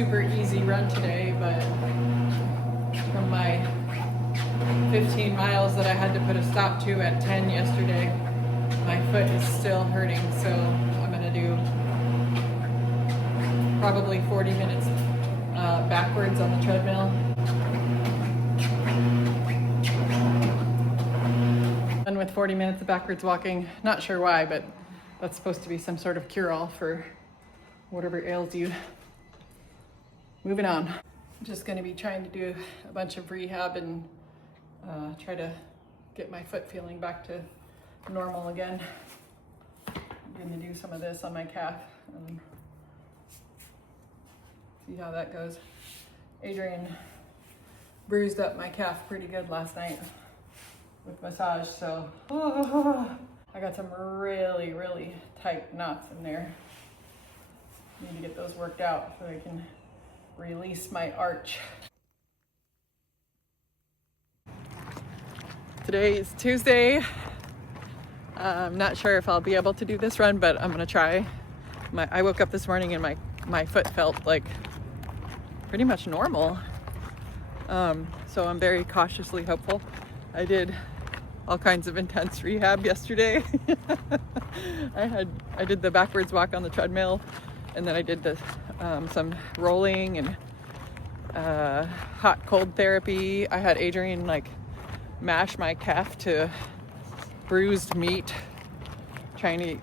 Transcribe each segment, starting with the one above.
super easy run today, but from my 15 miles that I had to put a stop to at 10 yesterday, my foot is still hurting, so I'm gonna do probably 40 minutes backwards on the treadmill. And with 40 minutes of backwards walking, not sure why, but that's supposed to be some sort of cure-all for whatever ails you. Moving on. I'm just gonna be trying to do a bunch of rehab and try to get my foot feeling back to normal again. I'm gonna do some of this on my calf and see how that goes. Adrian bruised up my calf pretty good last night with massage, so I got some really, really tight knots in there. Need to get those worked out so I can release my arch. Today is Tuesday. I'm not sure if I'll be able to do this run, but I'm gonna try. I woke up this morning and my foot felt like pretty much normal. So I'm very cautiously hopeful. I did all kinds of intense rehab yesterday. I did the backwards walk on the treadmill, and then I did some rolling and hot cold therapy. I had Adrian mash my calf to bruised meat, trying to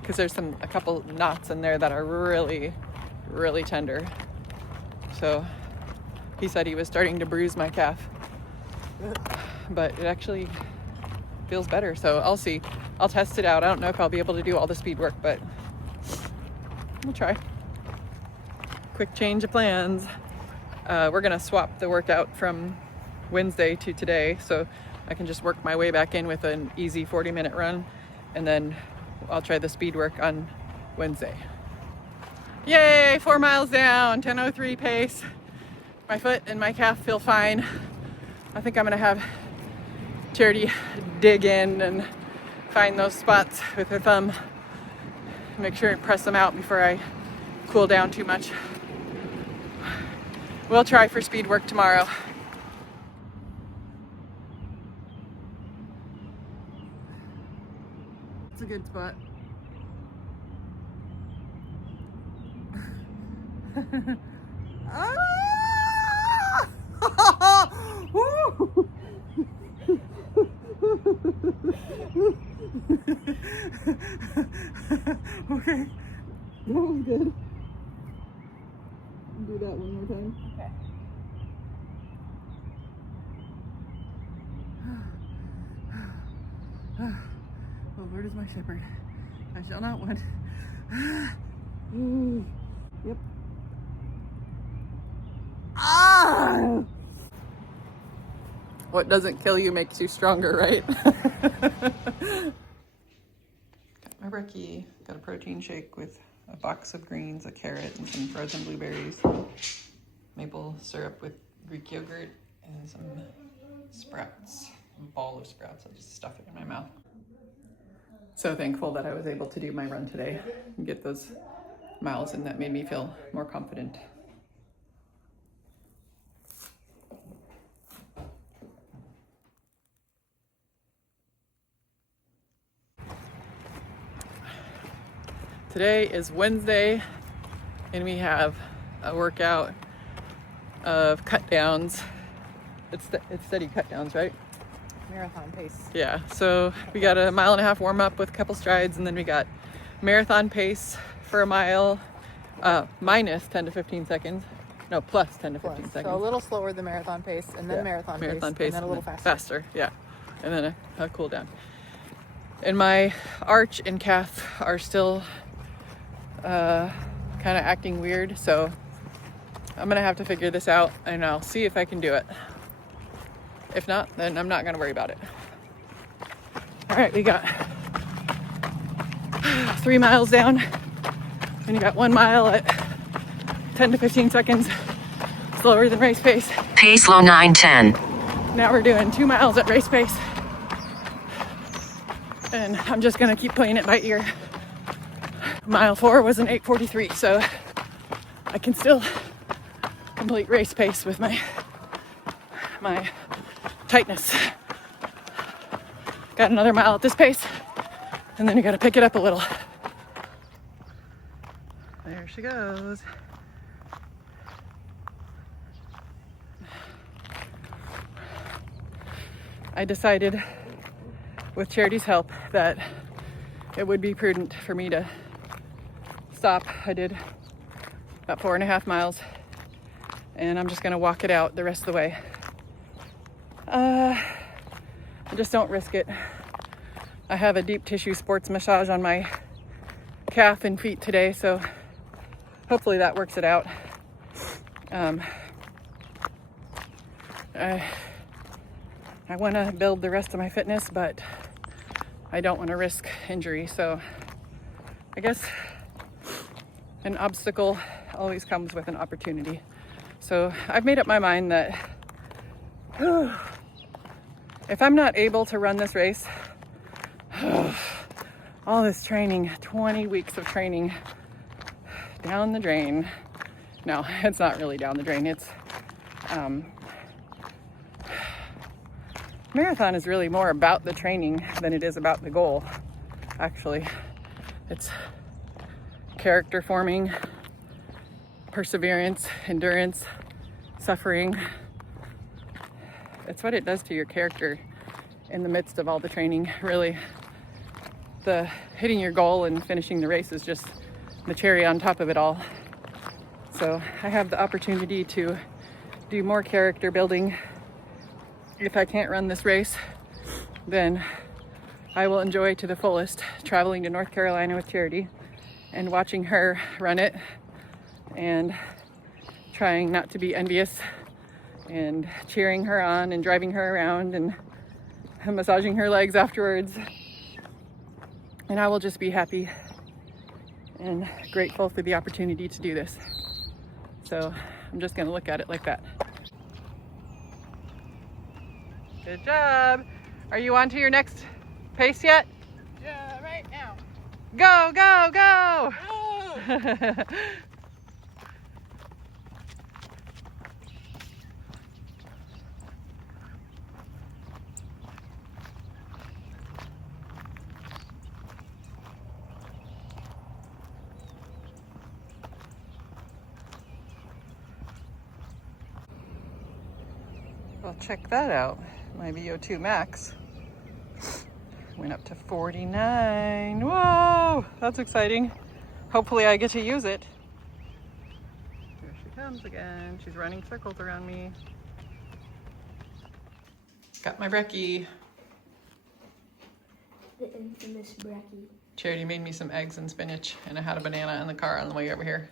because there's a couple knots in there that are really, really tender. So he said he was starting to bruise my calf, but it actually feels better, so I'll see. I'll test it out. I don't know if I'll be able to do all the speed work, but we'll try. Quick change of plans. We're gonna swap the workout from Wednesday to today, so I can just work my way back in with an easy 40-minute run, and then I'll try the speed work on Wednesday. Yay, 4 miles down, 10:03 pace. My foot and my calf feel fine. I think I'm gonna have Charity dig in and find those spots with her thumb. Make sure and press them out before I cool down too much. We'll try for speed work tomorrow. It's a good spot. Okay, that was good. Do that one more time. Okay. Oh, Lord is my shepherd. I shall not want. Yep. Ah! What doesn't kill you makes you stronger, right? Got my brekkie. Got a protein shake with a box of greens, a carrot, and some frozen blueberries. Maple syrup with Greek yogurt, and some sprouts. A ball of sprouts. I'll just stuff it in my mouth. So thankful that I was able to do my run today and get those miles in. That made me feel more confident. Today is Wednesday, and we have a workout of cut downs. It's steady cut downs, right? Marathon pace. Yeah, so we got a 1.5 mile warm up with a couple strides, and then we got marathon pace for a mile, minus 10 to 15 seconds. No, plus 10 to 15 seconds. So a little slower than marathon pace, and then marathon pace, and then a little faster. Faster, yeah. And then a cool down. And my arch and calf are still kind of acting weird, so I'm gonna have to figure this out, and I'll see if I can do it. If not, then I'm not gonna worry about it. All right, we got 3 miles down, and you got 1 mile at 10 to 15 seconds slower than race pace. Pace low 9:10. Now we're doing 2 miles at race pace, and I'm just gonna keep playing it by ear. Mile 4 was an 8:43, so I can still complete race pace with my tightness. Got another mile at this pace, and then you gotta pick it up a little. There she goes. I decided, with Charity's help, that it would be prudent for me to stop. I did about 4.5 miles, and I'm just gonna walk it out the rest of the way. I just don't risk it. I have a deep tissue sports massage on my calf and feet today, so hopefully that works it out. I want to build the rest of my fitness, but I don't want to risk injury. So I guess an obstacle always comes with an opportunity. So I've made up my mind that if I'm not able to run this race, all this training, 20 weeks of training, down the drain. No, it's not really down the drain. It's marathon is really more about the training than it is about the goal. Actually, it's character forming, perseverance, endurance, suffering. It's what it does to your character in the midst of all the training. Really, the hitting your goal and finishing the race is just the cherry on top of it all. So I have the opportunity to do more character building. If I can't run this race, then I will enjoy to the fullest traveling to North Carolina with Charity and watching her run it and trying not to be envious and cheering her on and driving her around and massaging her legs afterwards. And I will just be happy and grateful for the opportunity to do this. So I'm just gonna look at it like that. Good job. Are you on to your next pace yet? Yeah, right now. Go, go, go! Oh! Well, check that out. My VO2 max went up to 49. Whoa, that's exciting. Hopefully I get to use it. Here she comes again. She's running circles around me. Got my brekkie. The infamous brekkie. Charity made me some eggs and spinach, and I had a banana in the car on the way over here.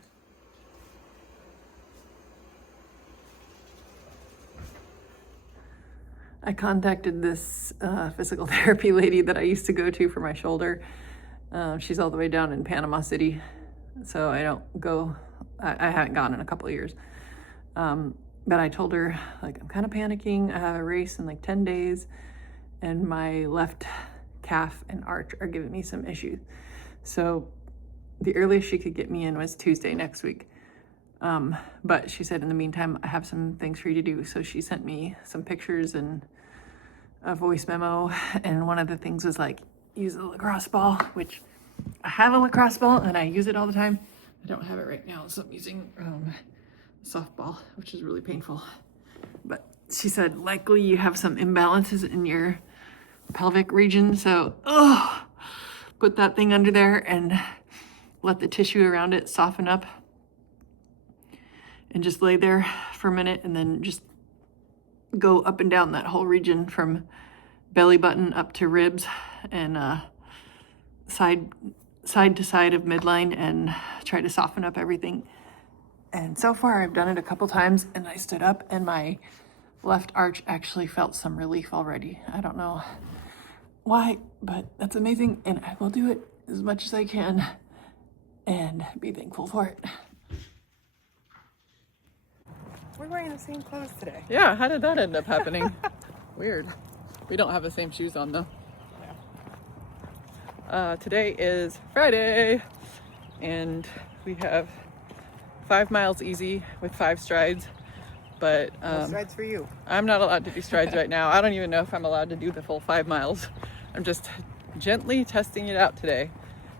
I contacted this physical therapy lady that I used to go to for my shoulder. She's all the way down in Panama City, so I haven't gone in a couple of years. But I told her, like, I'm kind of panicking. I have a race in like 10 days, and my left calf and arch are giving me some issues. So the earliest she could get me in was Tuesday next week. But she said, in the meantime, I have some things for you to do. So she sent me some pictures and a voice memo. And one of the things was like, use a lacrosse ball, which I have a lacrosse ball and I use it all the time. I don't have it right now, so I'm using softball, which is really painful. But she said, likely you have some imbalances in your pelvic region. So, put that thing under there and let the tissue around it soften up. And just lay there for a minute and then just go up and down that whole region from belly button up to ribs and side to side of midline and try to soften up everything. And so far I've done it a couple times and I stood up and my left arch actually felt some relief already. I don't know why, but that's amazing, and I will do it as much as I can and be thankful for it. We're wearing the same clothes today. Yeah, how did that end up happening? Weird. We don't have the same shoes on though. Yeah. Today is Friday and we have 5 miles easy with 5 strides. But No strides for you. I'm not allowed to do strides right now. I don't even know if I'm allowed to do the full 5 miles. I'm just gently testing it out today.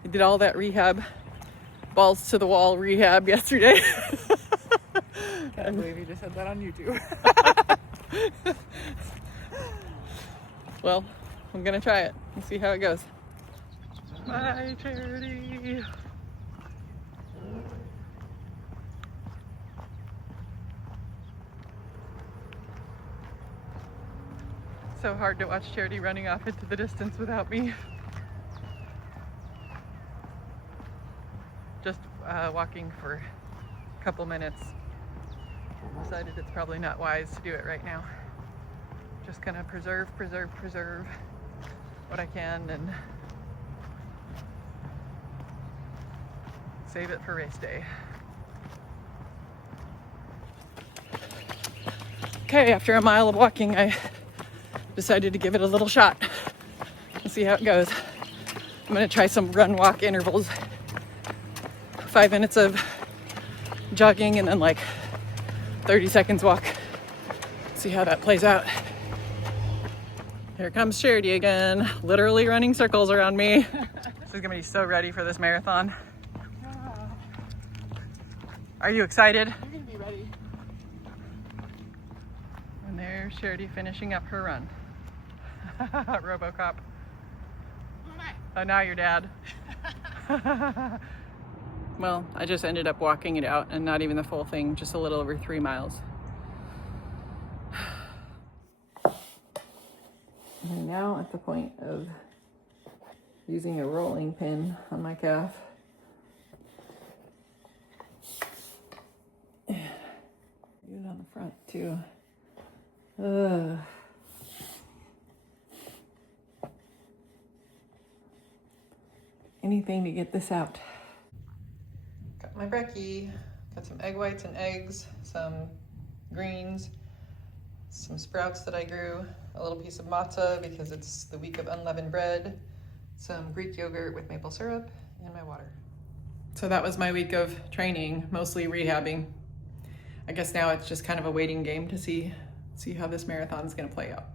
I did all that rehab, balls to the wall rehab yesterday. I can't believe you just said that on YouTube. Well, I'm gonna try it and see how it goes. Bye, Charity. So hard to watch Charity running off into the distance without me. Just walking for a couple minutes. Decided it's probably not wise to do it right now. Just gonna preserve what I can and save it for race day. Okay, after a mile of walking, I decided to give it a little shot and see how it goes. I'm gonna try some run walk intervals. 5 minutes of jogging and then like 30 seconds walk. See how that plays out. Here comes Charity again, literally running circles around me. This is gonna be so ready for this marathon. Are you excited? I'm gonna be ready. And there's Charity finishing up her run. RoboCop. Oh, now you're dad. Well, I just ended up walking it out and not even the full thing, just a little over 3 miles. I'm now at the point of using a rolling pin on my calf. Do it on the front too. Anything to get this out. Got my brekkie, got some egg whites and eggs, some greens, some sprouts that I grew, a little piece of matzah because it's the week of unleavened bread, some Greek yogurt with maple syrup, and my water. So that was my week of training, mostly rehabbing. I guess now it's just kind of a waiting game to see how this marathon's gonna play out.